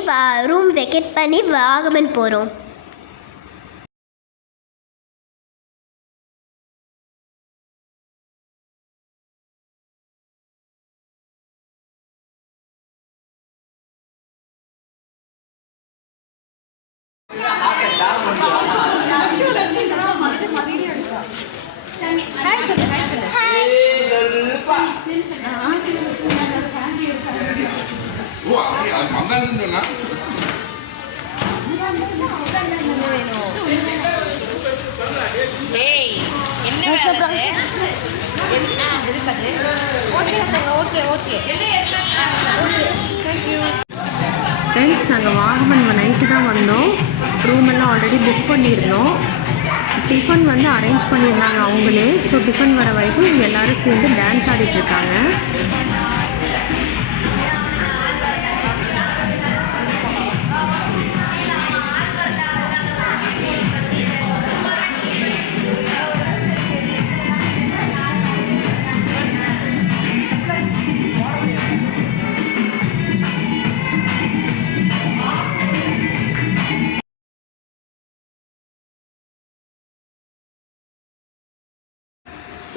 வா room vacate பண்ணி வாகமன் போகிறோம் அது சொன்னா. என்ன வேலை ஃப்ரெண்ட்ஸ் நாங்கள் வாகமன் நைட்டு தான் வந்தோம். ரூம் எல்லாம் ஆல்ரெடி புக் பண்ணியிருந்தோம். டிஃபன் வந்து அரேஞ்ச் பண்ணியிருந்தாங்க அவங்களே. ஸோ டிஃபன் வர வரைக்கும் எல்லோரும் சேர்ந்து டான்ஸ் ஆடிட்டு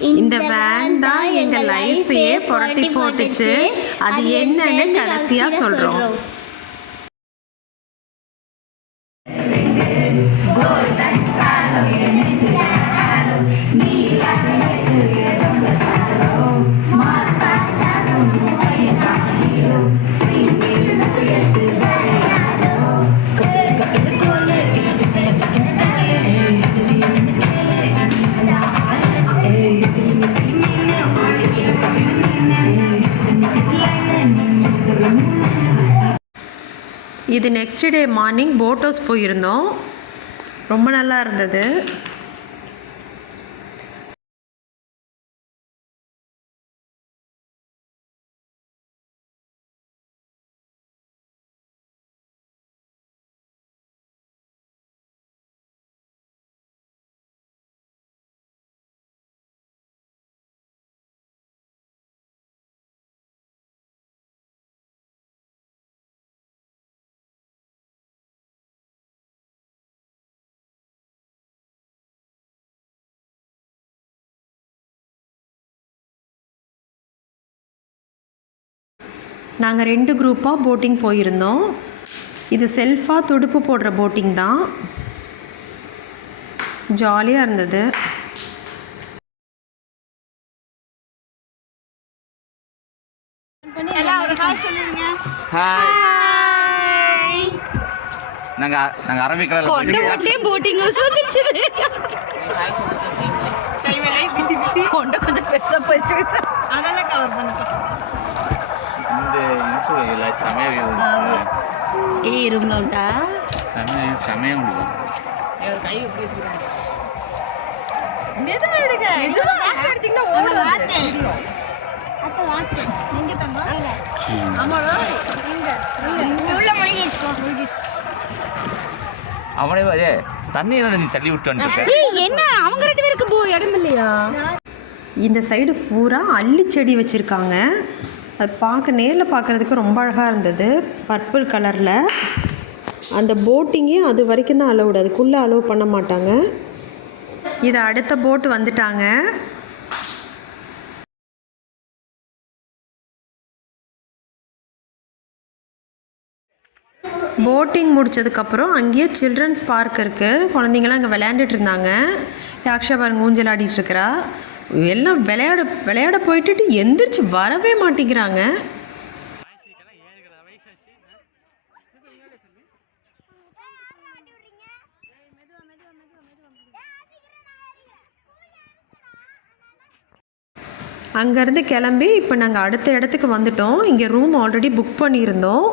இந்த வேன் தான் எங்கள் லைஃபையே புரட்டி போட்டுச்சு. அது என்னன்னு கடைசியாக சொல்கிறோம் இது next day morning boat house போயிருந்தோம். ரொம்ப நல்லா இருந்தது. நாங்கள் ரெண்டு குரூப்பாக போட்டிங் போயிருந்தோம். இது செல்ஃபாக துடுப்பு போடுற போட்டிங் தான். ஜாலியாக இருந்தது. ஹாய் நாங்க போட்டிங் கொஞ்சம் பெருசா போயிடுச்சு அதெல்லாம் கவர் பண்ண. அவனே அதே நீ தள்ளி என்ன? அவங்க ரெண்டு பேருக்கு போ இடம் இல்லையா? இந்த சைடு பூரா அள்ளி செடி வச்சுருக்காங்க. அது பார்க்க நேரில் பார்க்குறதுக்கு ரொம்ப அழகாக இருந்தது. பர்பிள் கலரில் அந்த போட்டிங்கே அது வரைக்கும் தான் அலௌடு அதுக்குள்ளே அலோவ் பண்ண மாட்டாங்க. இது அடுத்த போட்டு வந்துட்டாங்க. போட்டிங் முடிச்சதுக்கப்புறம் அங்கேயே சில்ட்ரன்ஸ் பார்க் இருக்குது குழந்தைங்களாம் அங்கே விளையாண்டுட்டு இருந்தாங்க. யாக்ஷா பாருங்க ஊஞ்சல் ஆடிட்டுருக்கிறா எல்லாம் விளையாட விளையாட போயிட்டு எந்திரிச்சு வரவே மாட்டேங்கிறாங்க. அங்கேருந்து கிளம்பி இப்போ நாங்கள் அடுத்த இடத்துக்கு வந்துட்டோம். இங்கே ரூம் ஆல்ரெடி புக் பண்ணியிருந்தோம்.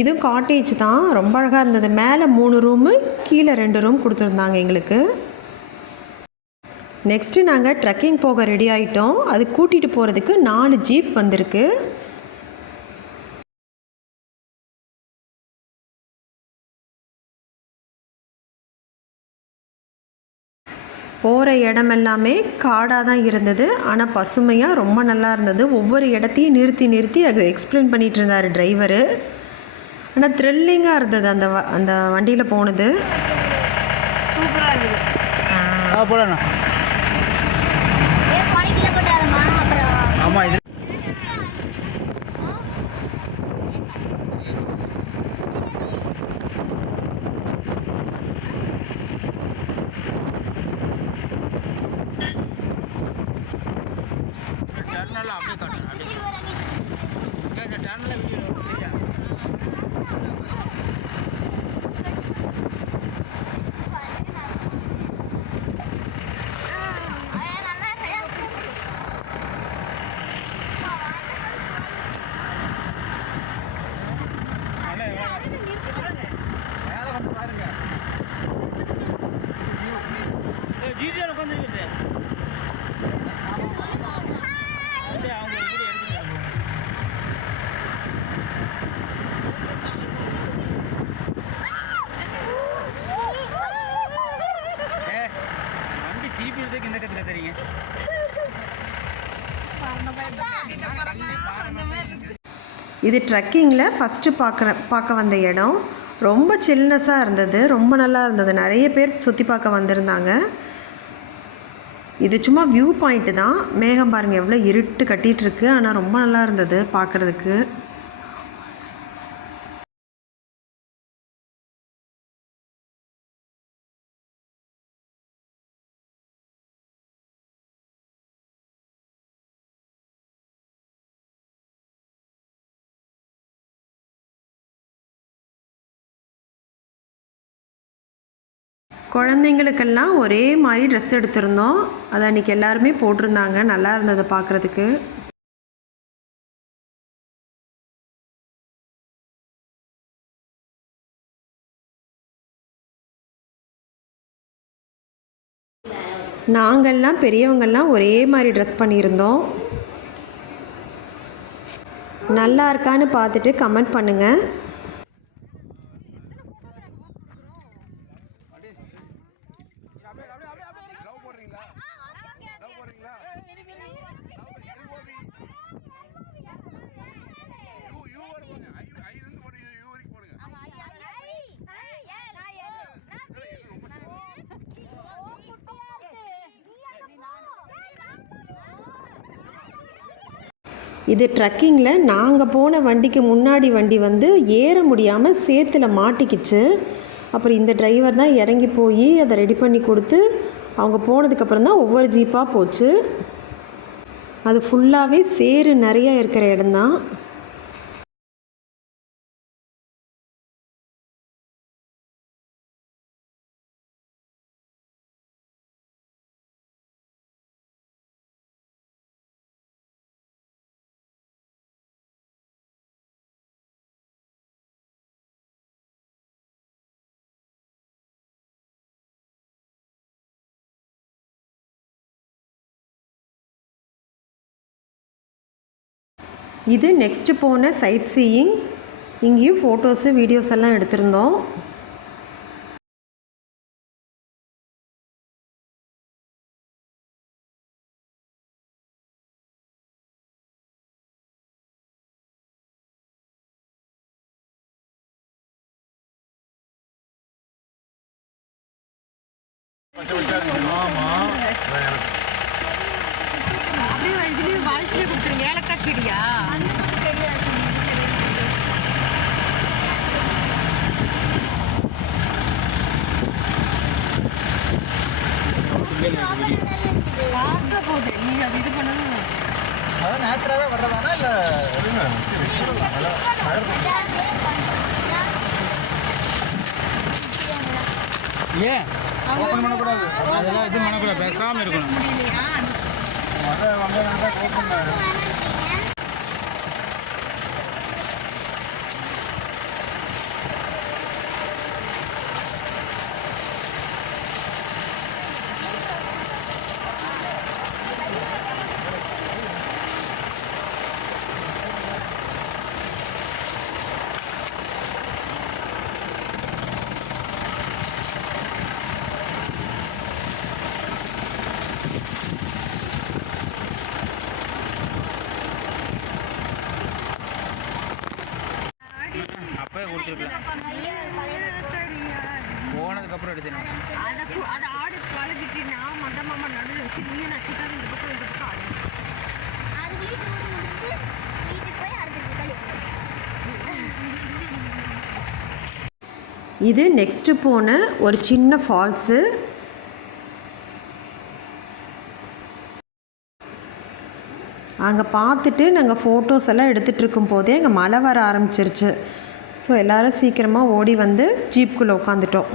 இதுவும் காட்டேஜ் தான். ரொம்ப அழகாக இருந்தது. மேலே மூணு ரூமு கீழே ரெண்டு ரூம் கொடுத்துருந்தாங்க எங்களுக்கு. நெக்ஸ்ட்டு நாங்கள் ட்ரெக்கிங் போக ரெடி ஆகிட்டோம் அது கூட்டிகிட்டு போகிறதுக்கு நாலு ஜீப் வந்திருக்கு. போகிற இடம் எல்லாமே காடாக தான் இருந்தது. ஆனால் பசுமையாக ரொம்ப நல்லா இருந்தது. ஒவ்வொரு இடத்தையும் நிறுத்தி நிறுத்தி அதை எக்ஸ்பிளைன் பண்ணிகிட்டு இருந்தார் டிரைவரு ஆனால் த்ரில்லிங்காக இருந்தது அந்த வ- அந்த வண்டியில் போனது. சூப்பரா இருக்குது ஆ போடணும் ஏ குறைக்கல போட்டுறாதம்மா அப்புறம் ஆமாம் இது ஜிஜியில் உட்காந்துருக்குது அவங்க எப்படி எடுத்துட்டு ஏ வண்டி திருப்பி எடுத்துக்கு இந்த கற்றுக்க தெரியுங்க இது ட்ரெக்கிங்கில் ஃபஸ்ட்டு பார்க்குற பார்க்க வந்த இடம். ரொம்ப சில்னஸாக இருந்தது. ரொம்ப நல்லா இருந்தது. நிறைய பேர் சுற்றி பார்க்க வந்திருந்தாங்க. இது சும்மா வியூ பாயிண்ட்டு தான். மேகம் பாருங்கள் எவ்வளோ இருட்டு கட்டிகிட்ருக்கு ஆனால் ரொம்ப நல்லா இருந்தது பார்க்குறதுக்கு. குழந்தைங்களுக்கெல்லாம் ஒரே மாதிரி ட்ரெஸ் எடுத்திருந்தோம். அதை அன்றைக்கி எல்லாருமே போட்டிருந்தாங்க. நல்லா இருந்தது பார்க்குறதுக்கு நாங்கள்லாம் பெரியவங்கள்லாம் ஒரே மாதிரி ட்ரெஸ் பண்ணியிருந்தோம். நல்லா இருக்கான்னு பார்த்துட்டு கமெண்ட் பண்ணுங்கள் இது ட்ரக்கிங்கில் நாங்கள் போன வண்டிக்கு முன்னாடி வண்டி வந்து ஏற முடியாமல் சேத்துல மாட்டிக்கிச்சு. அப்புறம் இந்த டிரைவர் தான் இறங்கி போய் அதை ரெடி பண்ணி கொடுத்து அவங்க போனதுக்கப்புறம் தான் ஒவ்வொரு ஜீப்பாக போச்சு. அது ஃபுல்லாகவே சேறு நிறையா இருக்கிற இடம்தான். இது நெக்ஸ்ட்டு போன சைட் சீயிங் இங்கேயும் ஃபோட்டோஸு வீடியோஸ் எல்லாம் எடுத்திருந்தோம். அப்படியே ஃபாஸ்டா போகுது நீங்க அது இது பண்ணணும் அதான் நேச்சுரலாகவே வர்றதானா இல்லை ஏன் ஓப்பன் பண்ணக்கூடாது அதெல்லாம் இது பண்ணக்கூடாது. பேசாமல் இருக்கணும். அதை வந்து ஓப்பன் வச்சிருக்கலாம் போனதுக்கப்புறம் எடுத்துனேன் அதை ஆடு பழகிட்டீங்கன்னா மந்த மாமா நடுவில் வச்சு நீயே நட்டுக்காரு இந்த பக்கம் இந்த பக்கம் ஆடு. அது வீட்டு ஊர் முடிச்சு வீட்டுக்கு போய் அடுத்த களி இது நெக்ஸ்ட்டு போன ஒரு சின்ன ஃபால்ஸு அங்கே பார்த்துட்டு நாங்கள் ஃபோட்டோஸ் எல்லாம் எடுத்துகிட்டு இருக்கும் போதே அங்கே மழை வர ஆரம்பிச்சிருச்சு. ஸோ எல்லோரும் சீக்கிரமாக ஓடி வந்து ஜீப்புக்குள்ளே உட்காந்துட்டோம்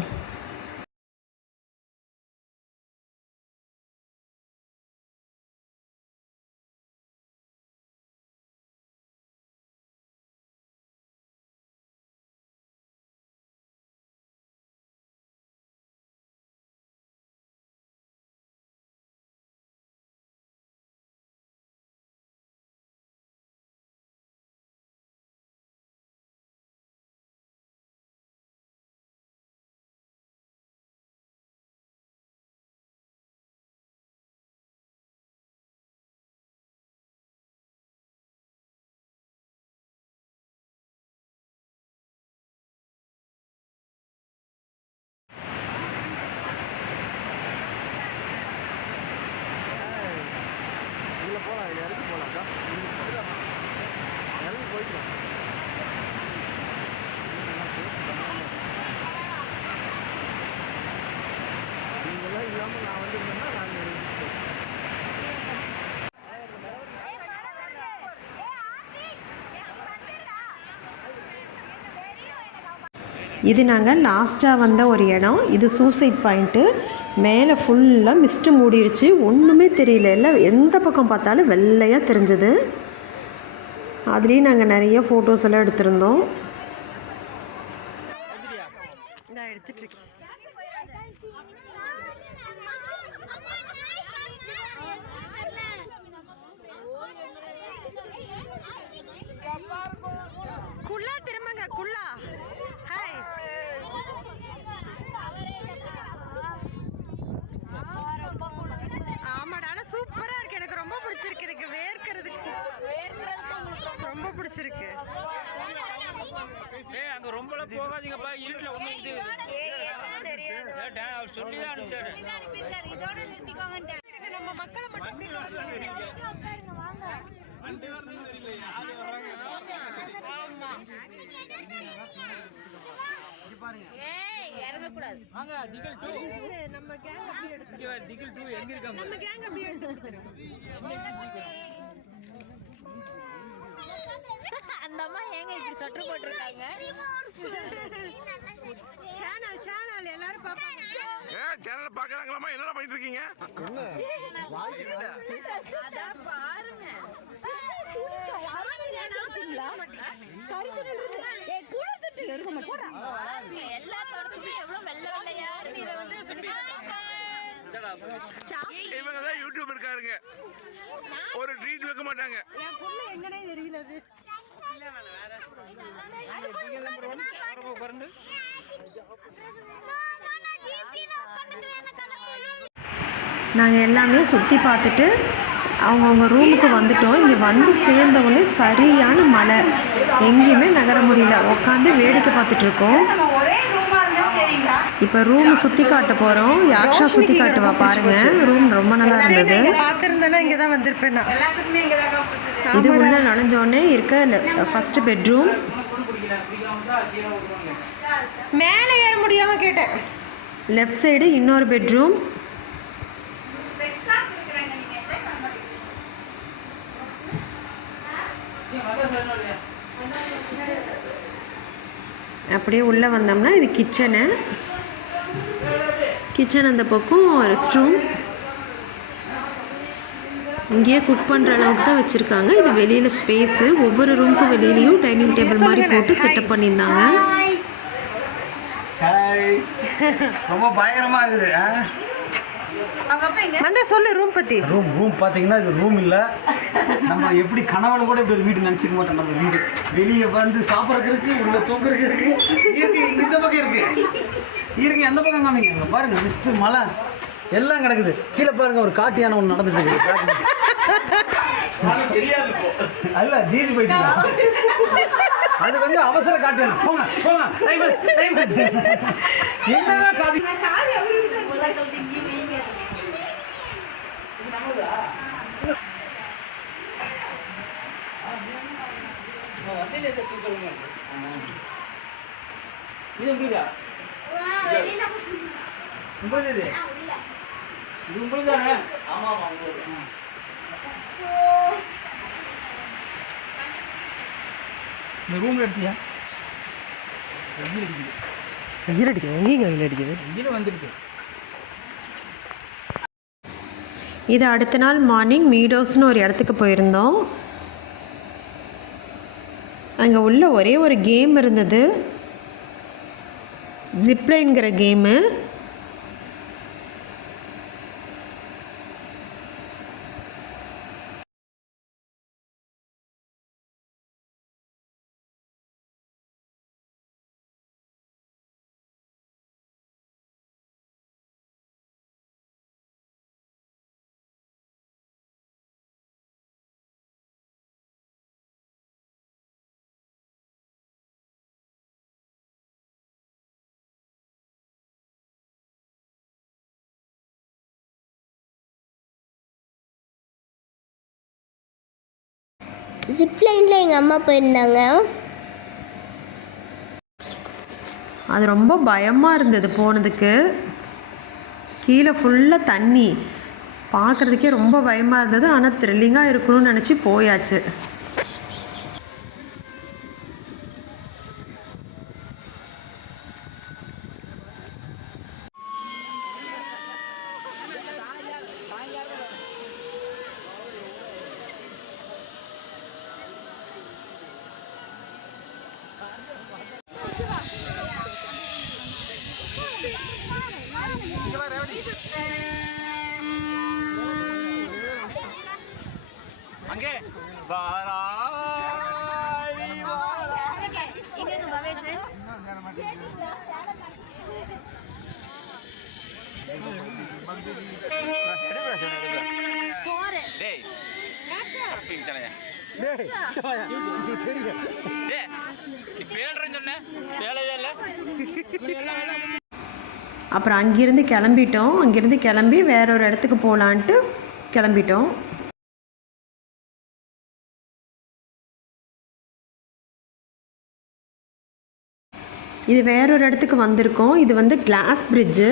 இது நாங்கள் லாஸ்ட்டாக வந்த ஒரு இடம். இது சூசைட் பாயிண்ட்டு மேலே ஃபுல்லாக மிஸ்ட்டு மூடிருச்சு. ஒன்றுமே தெரியல. இல்லை எந்த பக்கம் பார்த்தாலும் வெள்ளையாக தெரிஞ்சது. அதுலேயும் நாங்கள் நிறைய ஃபோட்டோஸ் எல்லாம் எடுத்திருந்தோம். நான் எடுத்துட்ருக்கேன் குள்ளா திரும்பங்க குள்ளா ஹாய் ஆமாடா ஆனால் சூப்பராக இருக்கு எனக்கு ரொம்ப பிடிச்சிருக்கு எனக்கு வேர்க்கிறதுக்கு ரொம்ப பிடிச்சிருக்கு. ஏய் அங்க ரொம்பலாம் போகாதீங்கப்பா. இருட்டுல ஒண்ணு இது. அவர் சொல்லி தான் அனுப்பிச்சாரு. நம்ம மக்களை மட்டும் வாங்க திகில் இரு, நம்ம கேங் அப்படியே எடுத்து திகில் எங்க இருக்காங்க நம்ம கேங் அப்படியே எடுத்து அந்த அம்மா ஏங்க இப்படி சொட்டு போட்டிருக்காங்க? சேனல் சேனல் எல்லாரும் பார்ப்பாங்க. ஏ சேனல் பாக்குறாங்களாமா என்னடா பண்ணிட்டு இருக்கீங்க அதான் பாருங்க. எல்லா தோட்டத்துக்கும் எவ்வளவு வெள்ளை வெள்ளையா இருக்கு. இதை வந்து இவங்க தான் யூடியூப் இருக்காருங்க. ஒரு ட்ரீட் வைக்க மாட்டாங்க. எங்கனே தெரியல அது நாங்கள் எல்லாமே சுற்றி பார்த்துட்டு அவங்கவுங்க ரூமுக்கு வந்துட்டோம். இங்கே வந்து சேர்ந்த உடனே சரியான மழை. எங்கேயுமே நகர முடியல. உட்காந்து வேடிக்கை பார்த்துட்டு இருக்கோம். இப்போ ரூம் சுற்றி காட்ட போகிறோம் யாக்ஷா சுற்றி காட்டுவா பாருங்க. ரூம் ரொம்ப நல்லா இருந்தது. பார்த்துருந்தேன்னா இங்கே தான் வந்திருப்பேன் நான் இது உள்ள நனைஞ்சோடனே உடனே இருக்க ஃபர்ஸ்ட் பெட்ரூம் மேலே ஏற முடியாமல் கேட்டேன். லெஃப்ட் சைடு இன்னொரு பெட்ரூம் அப்படியே உள்ளே வந்தோம்னா இது கிச்சனு கிச்சன் அந்த பக்கம் ரெஸ்ட் ரூம் இங்கேயே குக் பண்ணுற அளவுக்கு தான் வச்சுருக்காங்க. இது வெளியில் ஸ்பேஸு ஒவ்வொரு ரூமுக்கும் வெளியிலையும் டைனிங் டேபிள் மாதிரி போட்டு செட்டப் பண்ணியிருந்தாங்க. ரொம்ப பயங்கரமா இருக்குது. வந்து சொல்லு ரூம் பற்றி ரூம் ரூம் பார்த்தீங்கன்னா இது ரூம் இல்லை. நம்ம எப்படி கனவுல கூட இப்படி ஒரு வீடு நினச்சிக்க மாட்டோம் நம்ம வீடு. வெளியே வந்து சாப்பிட்றதுக்கு இருக்கு உள்ள தூங்குறதுக்கு இருக்கு. இருக்கு இங்க இந்த பக்கம் இருக்கு. இருக்கு எந்த பக்கம் காமிங்க. இங்க பாருங்க மிஸ்ட் மலை. எல்லாம் கிடக்குது. கீழே பாருங்க ஒரு காட்டு யானை ஒன்று நடந்துட்டு இருக்குது. அல்ல ஜீஜி போயிட்டு அது வந்து அவசர காட்டு போங்க போங்க. டைம் டைம் என்னதான் சாதி இது உங்களுக்கா உங்களுக்கு இது இது உங்களுக்கு தானே ஆமா ஆமா உங்களுக்கு இந்த ரூம் எடுத்தியா? வெயில் அடிக்குது. வெயில் அடிக்குது? எங்கேயும் வெயில் அடிக்குது? வெயில் வந்துருக்கு. இது அடுத்த நாள் மார்னிங் மீடோஸ்னு ஒரு இடத்துக்கு போயிருந்தோம். அங்கே உள்ள ஒரே ஒரு கேம் இருந்தது. ஜிப்லைன்கிற கேமு ஜிப்லைனில் எங்கள் அம்மா போயிருந்தாங்க. அது ரொம்ப பயமாக இருந்தது போனதுக்கு. கீழே ஃபுல்லாக தண்ணி. பார்க்குறதுக்கே ரொம்ப பயமாக இருந்தது. ஆனால் த்ரில்லிங்காக இருக்கணும்னு நினச்சி போயாச்சு. அப்புறம் அங்கேருந்து கிளம்பிட்டோம். அங்கேருந்து கிளம்பி வேற ஒரு இடத்துக்கு போகலான்ட்டு கிளம்பிட்டோம். இது வேற ஒரு இடத்துக்கு வந்திருக்கோம். இது வந்து கிளாஸ் பிரிட்ஜு.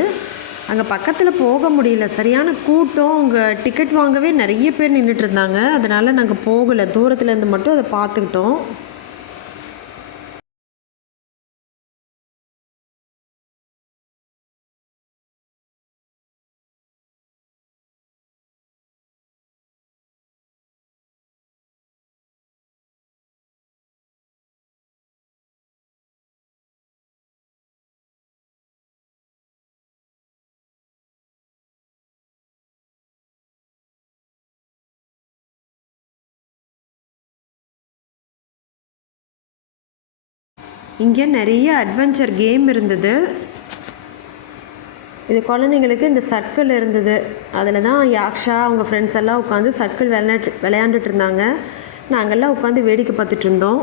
அங்கே பக்கத்தில் போக முடியல. சரியான கூட்டம். அங்கே டிக்கெட் வாங்கவே நிறைய பேர் நின்றுட்டு இருந்தாங்க. அதனால் நாங்கள் போகலை. தூரத்துலேருந்து மட்டும் அதை பார்த்துக்கிட்டோம். இங்கே நிறைய அட்வென்ச்சர் கேம் இருந்தது. இது குழந்தைங்களுக்கு இந்த சர்க்கிள் இருந்தது. அதில் தான் யாக்ஷா அவங்க ஃப்ரெண்ட்ஸ் எல்லாம் உட்காந்து சர்க்கிள் விளையாட்டு விளையாண்டுட்டு இருந்தாங்க. நாங்கள்லாம் உட்காந்து வேடிக்கை பார்த்துட்டு இருந்தோம்.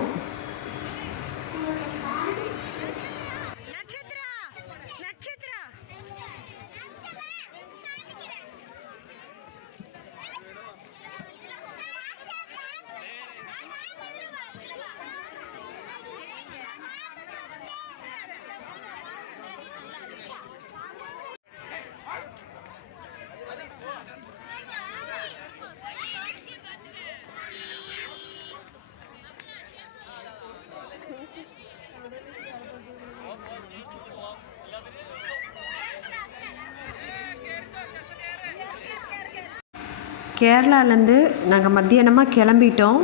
கேரளாலேருந்து நாங்கள் மத்தியானமாக கிளம்பிட்டோம்.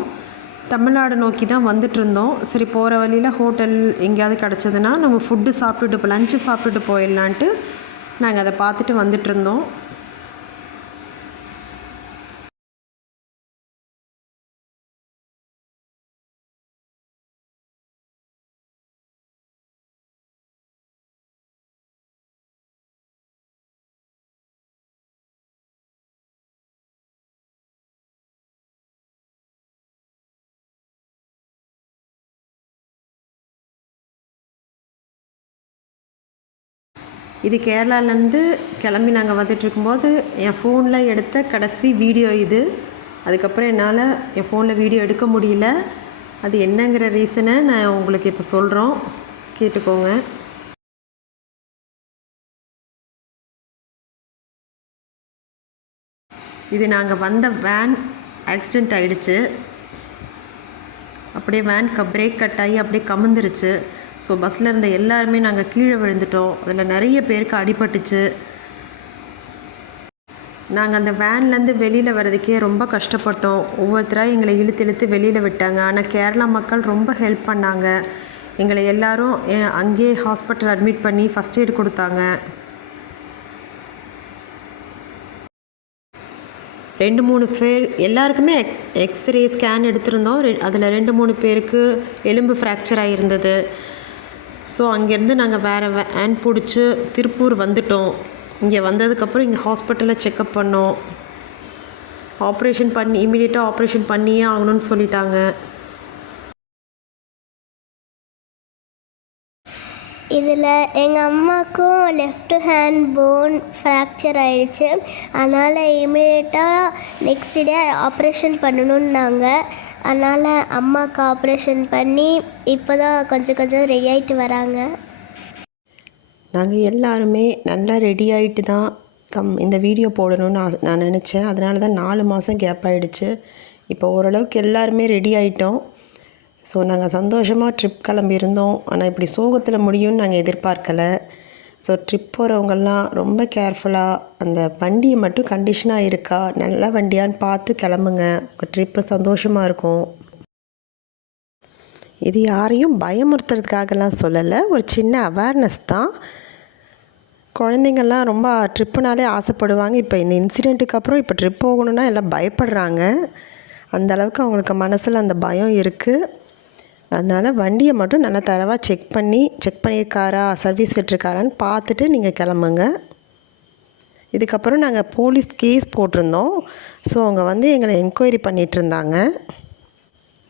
தமிழ்நாடு நோக்கி தான் வந்துட்டு இருந்தோம் சரி போகிற வழியில் ஹோட்டல் எங்கேயாவது கிடச்சதுன்னா நம்ம ஃபுட்டு சாப்பிட்டுட்டு இப்போ லஞ்சு சாப்பிட்டுட்டு போயிடலான்ட்டு நாங்கள் அதை பார்த்துட்டு வந்துட்டு இருந்தோம் இது கேரளாலேருந்து கிளம்பி நாங்கள் வந்துட்டு இருக்கும்போது என் ஃபோனில் எடுத்த கடைசி வீடியோ இது. அதுக்கப்புறம் என்னால் என் ஃபோனில் வீடியோ எடுக்க முடியல. அது என்னங்கிற ரீசனை நான் உங்களுக்கு இப்போ சொல்கிறோம் கேட்டுக்கோங்க. இது நாங்கள் வந்த வேன் ஆக்சிடெண்ட் ஆகிடுச்சு அப்படியே வேன் க பிரேக் கட் ஆகி அப்படியே கமுந்துருச்சு. ஸோ பஸ்ஸில் இருந்த எல்லாருமே நாங்கள் கீழே விழுந்துட்டோம். அதில் நிறைய பேருக்கு அடிபட்டுச்சு. நாங்கள் அந்த வேன்லேருந்து வெளியில் வர்றதுக்கே ரொம்ப கஷ்டப்பட்டோம். ஒவ்வொருத்தராக எங்களை இழுத்து இழுத்து வெளியில் விட்டாங்க. ஆனால் கேரளா மக்கள் ரொம்ப ஹெல்ப் பண்ணாங்க. எங்களை எல்லாரும் அங்கேயே ஹாஸ்பிட்டல் அட்மிட் பண்ணி ஃபஸ்ட் எய்ட் கொடுத்தாங்க. ரெண்டு மூணு பேர் எல்லாருக்குமே எக்ஸ் எக்ஸ்ரே ஸ்கேன் எடுத்திருந்தோம். ரெ அதில் ரெண்டு மூணு பேருக்கு எலும்பு ஃப்ராக்சர் ஆகியிருந்தது ஸோ அங்கேருந்து நாங்கள் வேறு வேன் பிடிச்சி திருப்பூர் வந்துட்டோம். இங்கே வந்ததுக்கப்புறம் இங்கே ஹாஸ்பிட்டலில் செக்கப் பண்ணோம். ஆப்ரேஷன் பண்ணி இமீடியட்டாக ஆப்ரேஷன் பண்ணியே ஆகணும்னு சொல்லிட்டாங்க. இதில் எங்கள் அம்மாவுக்கும் லெஃப்ட் ஹேண்ட் போன் ஃப்ராக்சர் ஆயிடுச்சு. அதனால் இமீடியட்டாக நெக்ஸ்ட் டே ஆப்ரேஷன் பண்ணணுன்னாங்க அதனால் அம்மாவுக்கு ஆப்ரேஷன் பண்ணி இப்போ தான் கொஞ்சம் கொஞ்சம் ரெடி ஆகிட்டு வராங்க. நாங்கள் எல்லாருமே நல்லா ரெடி ஆகிட்டு தான் கம் இந்த வீடியோ போடணும்னு ஆசை- நான் நினச்சேன். அதனால தான் நாலு மாதம் கேப் ஆகிடுச்சு இப்போ ஓரளவுக்கு எல்லாருமே ரெடி ஆகிட்டோம் ஸோ நாங்கள் சந்தோஷமாக ட்ரிப் கிளம்பியிருந்தோம். ஆனால் இப்படி சோகத்தில் முடியும்னு நாங்கள் எதிர்பார்க்கலை. ஸோ ட்ரிப் போகிறவங்கெல்லாம் ரொம்ப கேர்ஃபுல்லாக அந்த வண்டியை மட்டும் கண்டிஷனாக இருக்கா? நல்ல வண்டியான்னு பார்த்து கிளம்புங்க. உங்கள் ட்ரிப்பு சந்தோஷமாக இருக்கும். இது யாரையும் பயமுறுத்துறதுக்காகலாம் சொல்லலை. ஒரு சின்ன அவேர்னஸ் தான். குழந்தைங்கள்லாம் ரொம்ப ட்ரிப்புனாலே ஆசைப்படுவாங்க. இப்போ இந்த இன்சிடெண்ட்டுக்கு அப்புறம் இப்போ ட்ரிப் போகணுன்னா எல்லாம் பயப்படுறாங்க. அந்த அளவுக்கு அவங்களுக்கு மனசில் அந்த பயம் இருக்குது அதனால் வண்டியை மட்டும் நல்லா தரவாக செக் பண்ணி செக் பண்ணியிருக்காரா சர்வீஸ் விட்டுருக்காரான்னு பார்த்துட்டு நீங்கள் கிளம்புங்க. இதுக்கப்புறம் நாங்கள் போலீஸ் கேஸ் போட்டிருந்தோம். ஸோ அவங்க வந்து எங்களை என்கொயரி பண்ணிகிட்டு இருந்தாங்க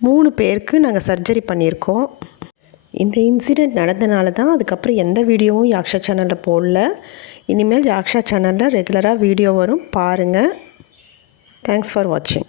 மூணு பேருக்கு நாங்கள் சர்ஜரி பண்ணியிருக்கோம். இந்த இன்சிடெண்ட் நடந்தனால தான் அதுக்கப்புறம் எந்த வீடியோவும் யாக்ஷா சேனலில் போடல. இனிமேல் யாக்ஷா சேனலில் ரெகுலராக வீடியோ வரும். பாருங்கள் தேங்க்ஸ் ஃபார் வாட்சிங்